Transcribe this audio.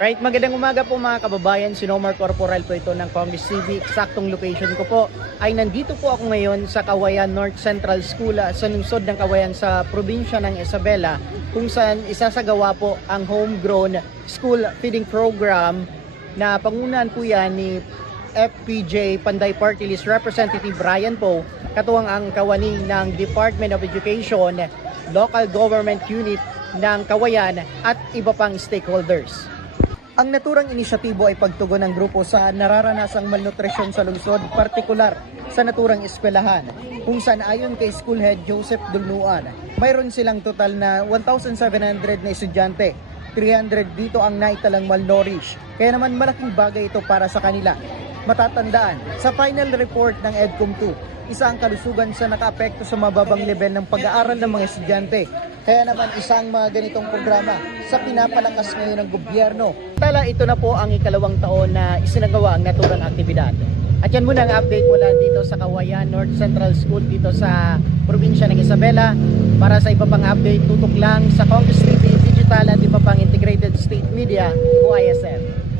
Right, magandang umaga po mga kababayan. Si Nomar Corporal po ito ng Congress TV. Eksaktong location ko po ay nandito po ako ngayon sa Cauayan North Central School sa lungsod ng Cauayan sa probinsya ng Isabela, kung saan isasagawa po ang homegrown school feeding program na pangunahan po yan ni FPJ Panday Party List Representative Brian Poe, katuwang ang kawani ng Department of Education, Local Government Unit ng Cauayan at iba pang stakeholders. Ang naturang inisyatibo ay pagtugon ng grupo sa nararanasang malnutrisyon sa lungsod, partikular sa naturang eskwelahan, kung saan ayon kay School Head Joseph Dulnuan, mayroon silang total na 1,700 na estudyante. 300 dito ang naitalang malnourished, kaya naman malaking bagay ito para sa kanila. Matatandaan, sa final report ng EDCOM 2, isa ang kalusugan sa nakaapekto sa mababang level ng pag-aaral ng mga estudyante. Kaya naman isang mga ganitong programa sa pinapalakas ngayon ng gobyerno. Tala, ito na po ang ikalawang taon na isinagawa ang naturang aktibidad. At yan muna ang update mula dito sa Cauayan North Central School dito sa probinsya ng Isabela. Para sa iba pang update, tutok lang sa Congress TV Digital at iba pang Integrated State Media o ISM.